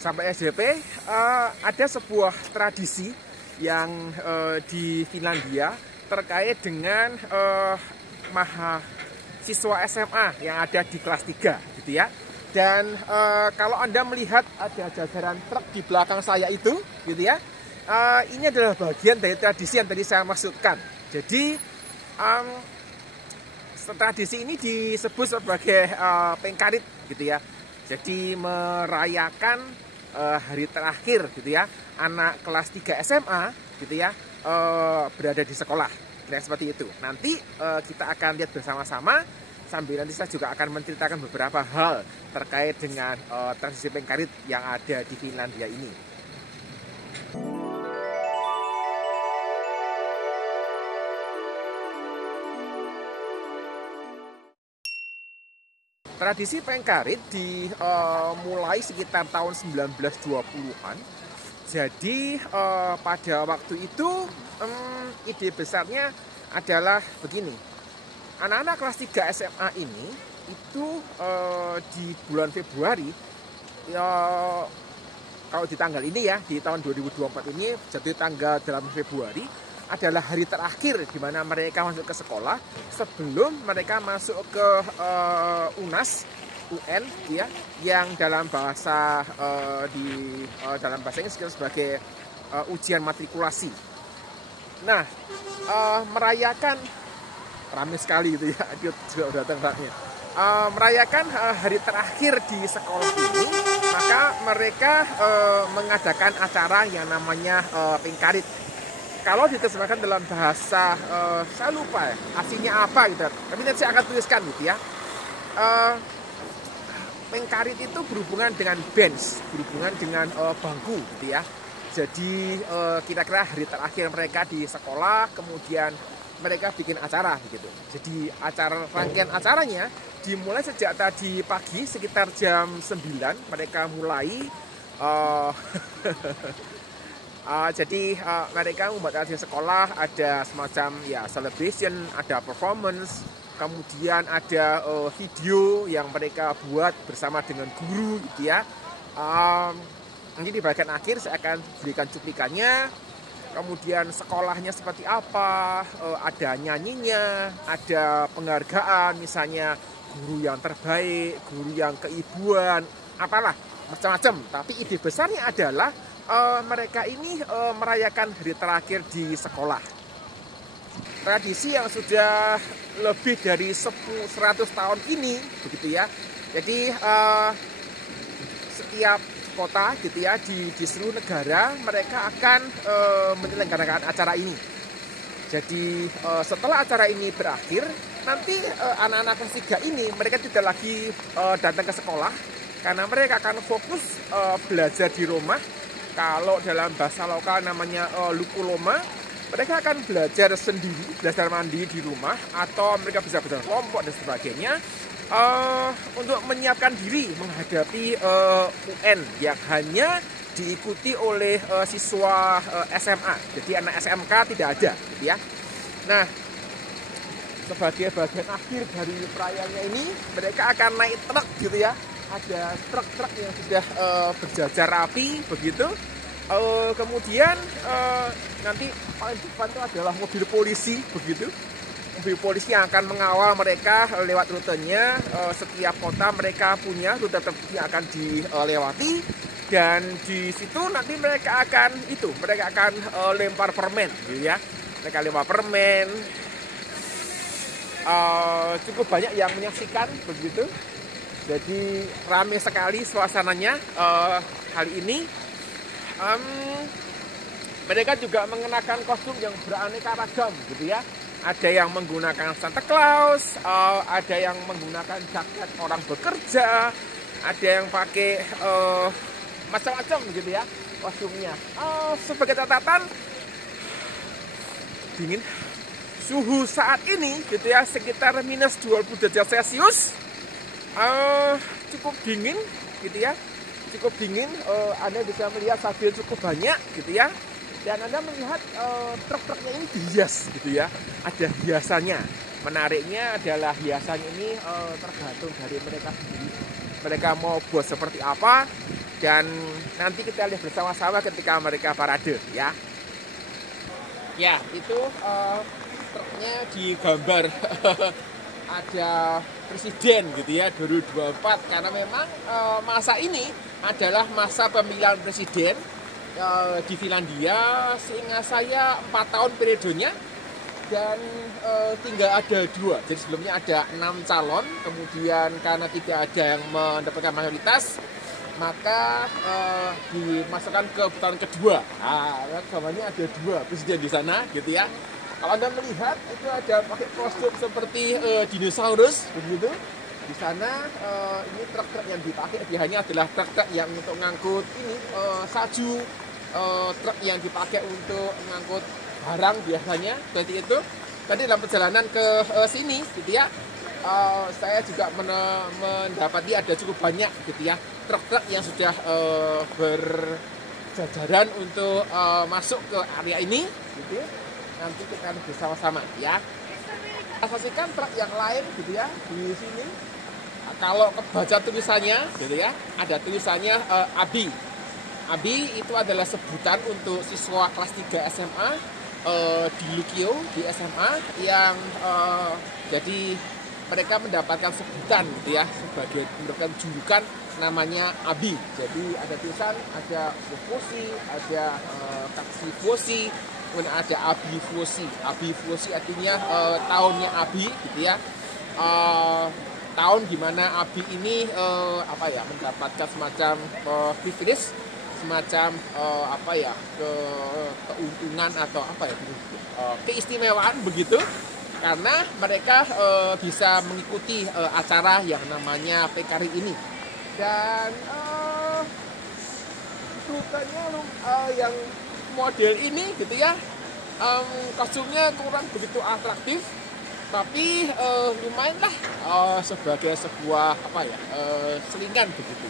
sampai SDP ada sebuah tradisi yang di Finlandia terkait dengan mahasiswa SMA yang ada di kelas 3 gitu ya. Dan kalau Anda melihat ada jajaran truk di belakang saya itu gitu ya, ini adalah bagian dari tradisi yang tadi saya maksudkan. Jadi tradisi ini disebut sebagai pengkarit gitu ya. Jadi merayakan hari terakhir gitu ya, anak kelas 3 SMA gitu ya berada di sekolah. Nah, seperti itu. Nanti kita akan lihat bersama-sama, sambil nanti saya juga akan menceritakan beberapa hal terkait dengan tradisi pengkarit yang ada di Finlandia ini. Tradisi pengkarit dimulai sekitar tahun 1920-an. Jadi pada waktu itu ide besarnya adalah begini. Anak-anak kelas 3 SMA ini itu di bulan Februari, kalau di tanggal ini ya, di tahun 2024 ini jatuh tanggal 8 Februari adalah hari terakhir di mana mereka masuk ke sekolah sebelum mereka masuk ke UN ya, yang dalam bahasa dalam bahasa Inggris sebagai ujian matrikulasi. Nah, merayakan ramai sekali gitu ya, dia juga datang raknya. Merayakan hari terakhir di sekolah ini, maka mereka mengadakan acara yang namanya pengkarit. Kalau diterjemahkan dalam bahasa saya lupa ya, aslinya apa gitu, tapi nanti saya akan tuliskan gitu ya. Pengkarit itu berhubungan dengan bench, berhubungan dengan bangku gitu ya. Jadi kira-kira hari terakhir mereka di sekolah, kemudian mereka bikin acara begitu. Jadi rangkaian acaranya dimulai sejak tadi pagi sekitar jam 9 mereka mulai jadi mereka membuat acara sekolah, ada semacam ya celebration, ada performance, kemudian ada video yang mereka buat bersama dengan guru gitu ya. Nanti di bagian akhir saya akan berikan cuplikannya. Kemudian sekolahnya seperti apa, ada nyanyinya, ada penghargaan, misalnya guru yang terbaik, guru yang keibuan, apalah, macam-macam. Tapi ide besarnya adalah mereka ini merayakan hari terakhir di sekolah. Tradisi yang sudah lebih dari 100 tahun ini, begitu ya. Jadi setiap kota gitu ya di seluruh negara mereka akan menyelenggarakan acara ini. Jadi setelah acara ini berakhir, nanti anak-anak kelas 3 ini mereka tidak lagi datang ke sekolah karena mereka akan fokus belajar di rumah. Kalau dalam bahasa lokal namanya lukuloma, mereka akan belajar sendiri, belajar mandiri di rumah, atau mereka bisa belajar kelompok dan sebagainya untuk menyiapkan diri menghadapi UN yang hanya diikuti oleh siswa SMA. Jadi anak SMK tidak ada, gitu ya. Nah, sebagai bagian akhir dari perayaannya ini, mereka akan naik truk gitu ya. Ada truk-truk yang sudah berjajar rapi begitu. Kemudian nanti paling depan itu adalah mobil polisi begitu. Mobil polisi yang akan mengawal mereka lewat rutenya. Setiap kota mereka punya rute tertentu yang akan dilewati, dan di situ nanti mereka akan lempar permen gitu ya. Mereka lempar permen. Cukup banyak yang menyaksikan begitu. Jadi ramai sekali suasananya kali ini. Mereka juga mengenakan kostum yang beraneka ragam gitu ya. Ada yang menggunakan Santa Claus, ada yang menggunakan jaket orang bekerja, ada yang pakai macam-macam gitu ya kostumnya. Sebagai catatan, dingin. Suhu saat ini gitu ya sekitar minus 20 derajat Celcius. Cukup dingin gitu ya, cukup dingin. Anda bisa melihat sambil cukup banyak gitu ya, dan Anda melihat truk-truknya ini dihias gitu ya, ada hiasannya. Menariknya adalah hiasan ini tergantung dari mereka sendiri, mereka mau buat seperti apa. dan nanti kita lihat bersama-sama ketika mereka parade ya. Ya, itu truknya digambar ada presiden gitu ya 2024, karena memang masa ini adalah masa pemilihan presiden di Finlandia. Seingat saya 4 tahun periodenya, dan tinggal ada 2. Jadi sebelumnya ada 6 calon, kemudian karena tidak ada yang mendapatkan mayoritas, maka dimasukkan ke putaran kedua. Nah, gambarnya ada 2 presiden di sana gitu ya. Kalau Anda melihat itu ada pakai kostum seperti dinosaurus begitu. Di sana ini truk-truk yang dipakai biasanya adalah truk-truk yang untuk ngangkut ini salju, truk yang dipakai untuk ngangkut barang biasanya seperti itu. Tadi dalam perjalanan ke sini gitu ya, saya juga mendapati ada cukup banyak gitu ya truk-truk yang sudah berjajaran untuk masuk ke area ini gitu. Nanti kita lihat bersama-sama ya. Saksikan truk yang lain gitu ya di sini. Kalau kebaca tulisannya gitu ya, ada tulisannya ABI. ABI itu adalah sebutan untuk siswa kelas 3 SMA di Lukio, di SMA yang jadi mereka mendapatkan sebutan gitu ya, sebagai mendapatkan julukan namanya ABI. Jadi ada tulisan, ada Fosi, ada Taksi Fosi, kemudian ada ABI Fosi. ABI Fosi artinya tahunnya ABI gitu ya. Tahun dimana ABI ini mendapatkan semacam privilege, semacam keuntungan atau keistimewaan begitu, karena mereka bisa mengikuti acara yang namanya PKRI ini. Dan rutenya yang model ini gitu ya, kostumnya kurang begitu atraktif, tapi lumayan lah sebagai sebuah selingan begitu.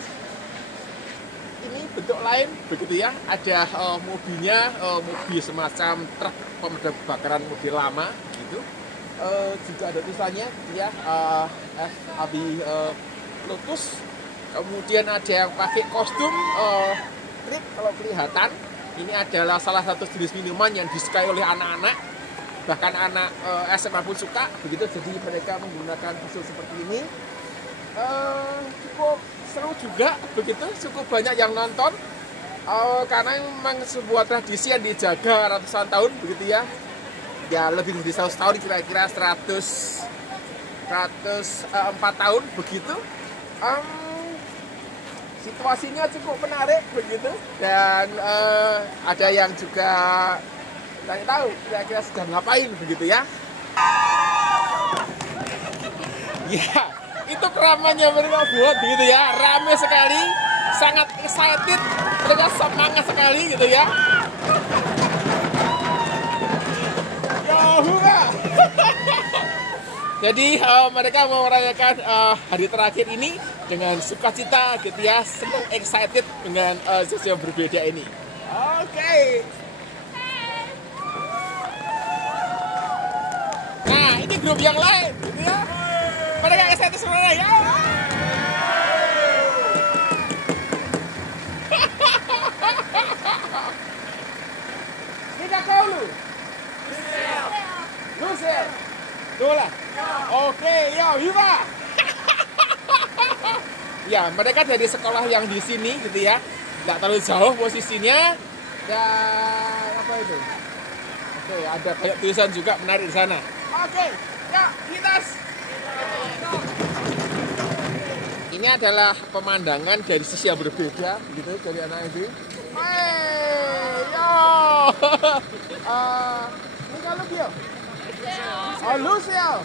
Ini bentuk lain begitu ya, ada mobilnya, mobil semacam truk pemadam kebakaran mobil lama gitu. Juga ada tulisannya ya, ABI Lotus. Kemudian ada yang pakai kostum trip. Kalau kelihatan ini adalah salah satu jenis minuman yang disukai oleh anak-anak, bahkan anak SMA pun suka begitu. Jadi mereka menggunakan kostum seperti ini. Cukup seru juga begitu, cukup banyak yang nonton karena memang sebuah tradisi yang dijaga ratusan tahun begitu ya. Ya lebih dari 100 tahun, kira-kira 104 tahun begitu. Situasinya cukup menarik begitu, dan ada yang juga tanya tahu kira-kira sedang ngapain begitu ya. Ya, itu keramaiannya mereka buat gitu ya, ramai sekali, sangat excited, mereka semangat sekali gitu ya. Hurra! Jadi mereka mau merayakan hari terakhir ini dengan sukacita gitu ya, senang, excited dengan sesuatu yang berbeda ini. Oke. Nah, ini grup yang lain gitu ya. Mereka excited sebenarnya ya. Kita kau lu. Lucer. Tuh lah. Oke, ya, viva. Ya, mereka dari sekolah yang di sini gitu ya. Nggak terlalu jauh posisinya. Dan apa itu? Oke, ada banyak tulisan juga menarik di sana. Oke, ya, kita. Ini adalah pemandangan dari sisi yang berbeda gitu dari anak ini. Hey, yo. Ini kalau dia. Oh, Lucio.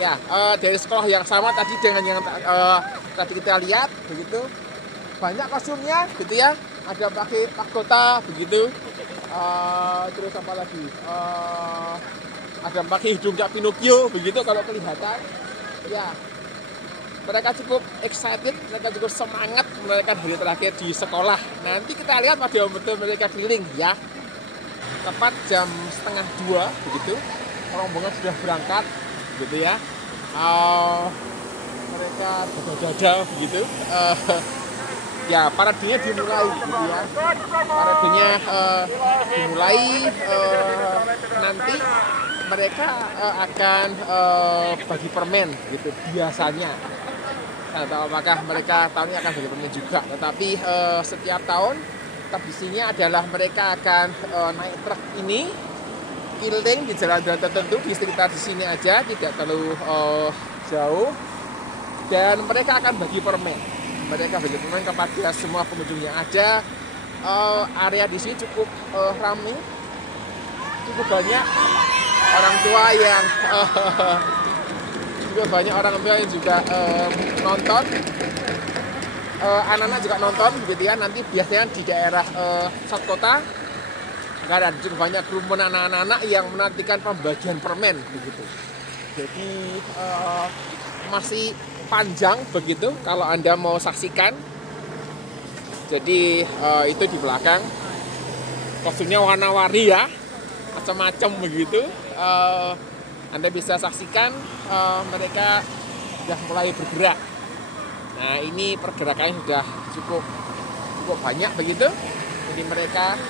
Ya, dari sekolah yang sama tadi dengan yang tadi kita lihat begitu. Banyak kostumnya gitu ya. Ada pakai mahkota begitu. Terus apa lagi? Ada pakai hidung kayak Pinocchio begitu kalau kelihatan. Ya. Mereka cukup excited, mereka cukup semangat merayakan hari terakhir di sekolah. Nanti kita lihat pada betul mereka keliling ya. Tepat jam 1:30 begitu. Rombongan sudah berangkat gitu ya. Mereka dada-dada begitu. ya paradenya dimulai gitu ya. Paradenya dimulai, nanti mereka akan bagi permen gitu biasanya. Saya tahu apakah mereka tahun ini akan bagi permen juga, tetapi setiap tahun tradisinya adalah mereka akan naik truk ini keliling di jalan-jalan tertentu di sekitar di sini aja, tidak terlalu jauh, dan mereka akan bagi permen. Mereka bagi permen kepada semua pengunjung yang ada. Area di sini cukup ramai, cukup banyak orang tua yang juga banyak orang tua yang juga nonton, anak-anak juga nonton begitu ya. Nanti biasanya di daerah pusat kota nggak ada, cukup banyak kerumunan anak-anak yang menantikan pembagian permen begitu. Jadi masih panjang begitu kalau Anda mau saksikan. Jadi itu di belakang kostumnya warna-warni ya, macam-macam begitu. Anda bisa saksikan mereka sudah mulai bergerak. Nah, ini pergerakannya sudah cukup banyak begitu. Jadi mereka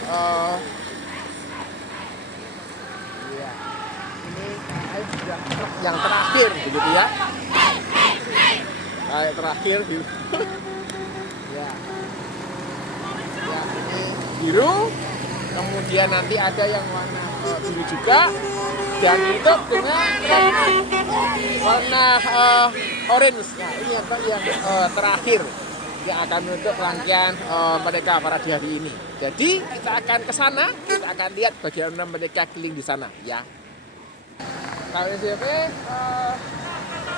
ini sudah yang terakhir begitu ya. Kayak terakhir gitu. Ya, ini biru. Kemudian nanti ada yang warna biru juga, dan itu dengan warna orange. Nah, ini yang terakhir yang akan menutup rangkaian mereka pada di hari ini. Jadi kita akan ke sana, kita akan lihat bagaimana mereka keliling di sana ya. Kalau SCP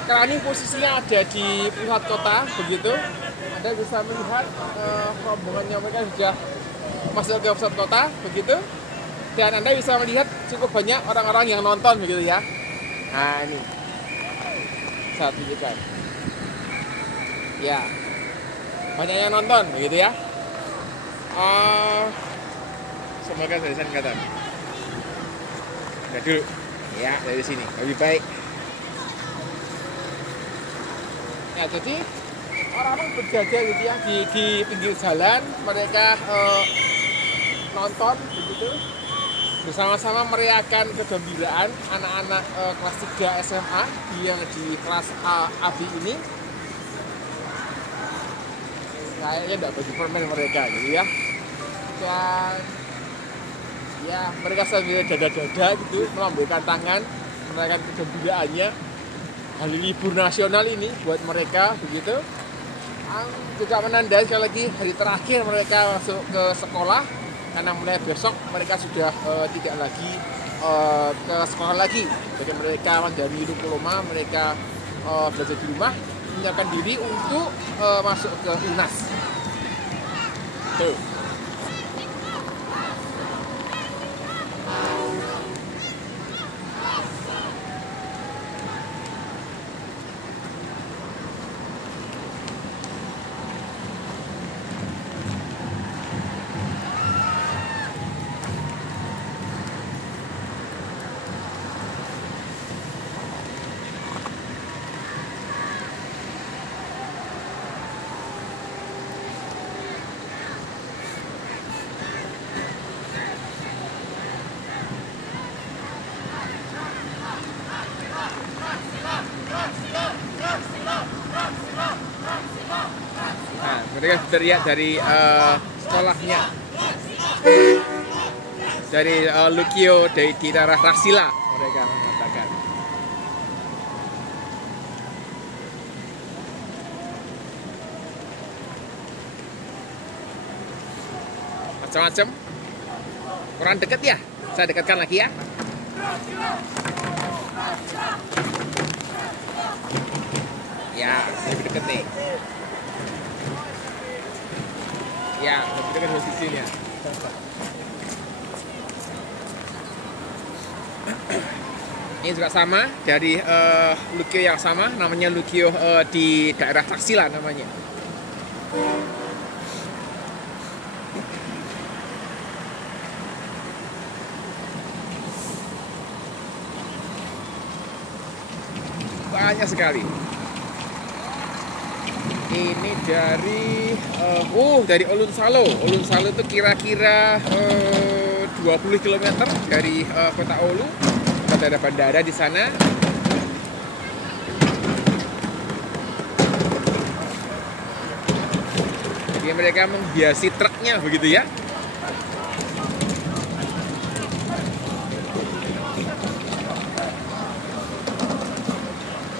karena ini posisinya ada di pusat kota begitu, Anda bisa melihat rombongannya mereka sudah masuk ke pusat kota begitu, dan Anda bisa melihat cukup banyak orang-orang yang nonton begitu ya. Nah, ini saya tunjukkan ya, banyak yang nonton begitu ya. Semoga dari sana kelihatan. Udah dulu ya, dari sini lebih baik ya. Jadi orang-orang berjaga gitu ya di pinggir jalan, mereka nonton begitu, bersama-sama merayakan kegembiraan anak-anak kelas 3 SMA yang di kelas AB ini. Kayaknya tidak bagi permen mereka gitu ya. Dan ya, mereka sambil dada-dada gitu, melambaikan tangan, merayakan kegembiraannya hari libur nasional ini buat mereka begitu. Juga menandai sekali lagi hari terakhir mereka masuk ke sekolah, karena mulai besok mereka sudah tidak lagi ke sekolah lagi. Jadi mereka dari diploma, mereka belajar di rumah, menyiapkan diri untuk masuk ke UNAS. Tuh. Nah, mereka teriak dari sekolahnya, dari Lukio, dari di daerah Rasila mereka mengatakan. Macam-macam. Kurang dekat ya, saya dekatkan lagi ya. Ya, lebih dekat nih. Ya, lebih dekat posisinya. Ini juga sama, dari Lukio yang sama, namanya Lukio di daerah Taksila namanya. Banyak sekali. Ini dari Olun Salo. Olun Salo itu kira-kira 20 km dari kota Olu. Ada bandara di sana. Jadi mereka menghiasi truknya begitu ya.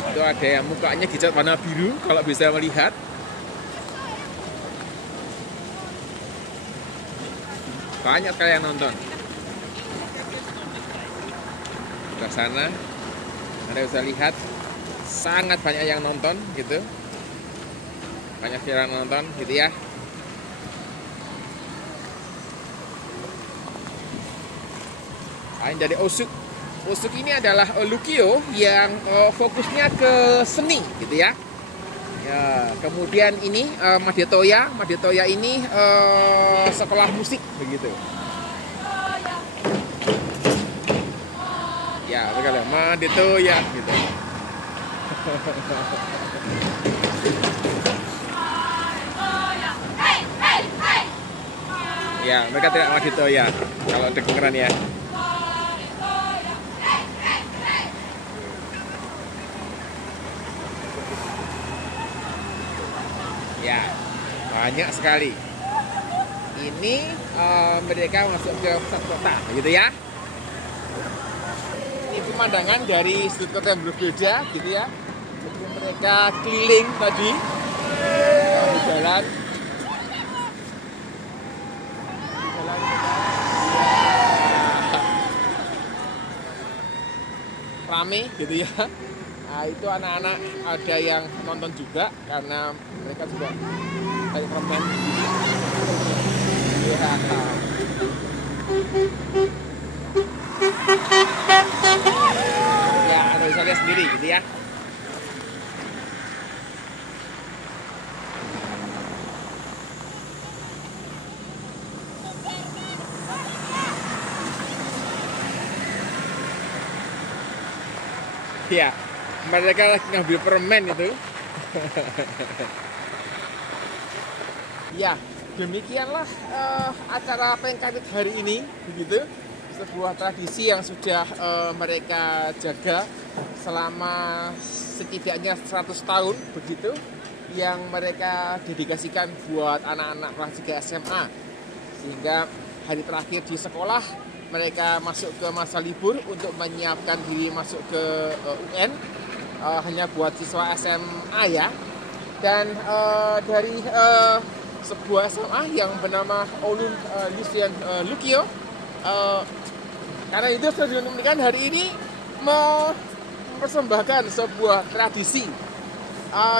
Itu ada yang mukanya dicat warna biru kalau bisa melihat. Banyak sekali yang nonton. Ke sana Anda bisa lihat sangat banyak yang nonton gitu. Banyak yang nonton gitu ya. Lain dari Osuk. Osuk ini adalah Lukio yang fokusnya ke seni gitu ya. Ya, kemudian ini Madetoya. Madetoya ini sekolah musik begitu. Ya, betul. Madetoya gitu. Ya, mereka tidak Madetoya kalau dengeran ya. Ya, banyak sekali. Ini mereka masuk ke pusat kota, gitu ya. Ini pemandangan dari sudut kota yang berbeda, gitu ya. Jadi mereka keliling tadi, jalan. Rame, gitu ya. Nah, itu anak-anak ada yang nonton juga karena mereka juga kayak permen. Ya, Anda bisa lihat sendiri gitu ya. Ya, mereka lagi ngambil permen itu. Ya, demikianlah acara Pengkarit hari ini, begitu. Sebuah tradisi yang sudah mereka jaga selama setidaknya 100 tahun, begitu, yang mereka dedikasikan buat anak-anak kelas 3 SMA. Sehingga hari terakhir di sekolah mereka masuk ke masa libur untuk menyiapkan diri masuk ke UN. Hanya buat siswa SMA ya. Dan dari sebuah SMA yang bernama Olun Lucian Lukio, karena itu sudah ditentukan hari ini mempersembahkan sebuah tradisi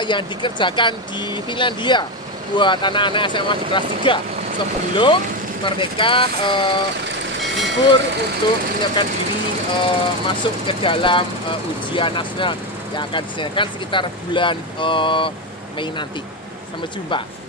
yang dikerjakan di Finlandia buat anak-anak SMA di kelas 3 sebelum mereka libur untuk menyiapkan diri masuk ke dalam ujian nasional yang akan diselenggarakan sekitar bulan Mei nanti. Sampai jumpa.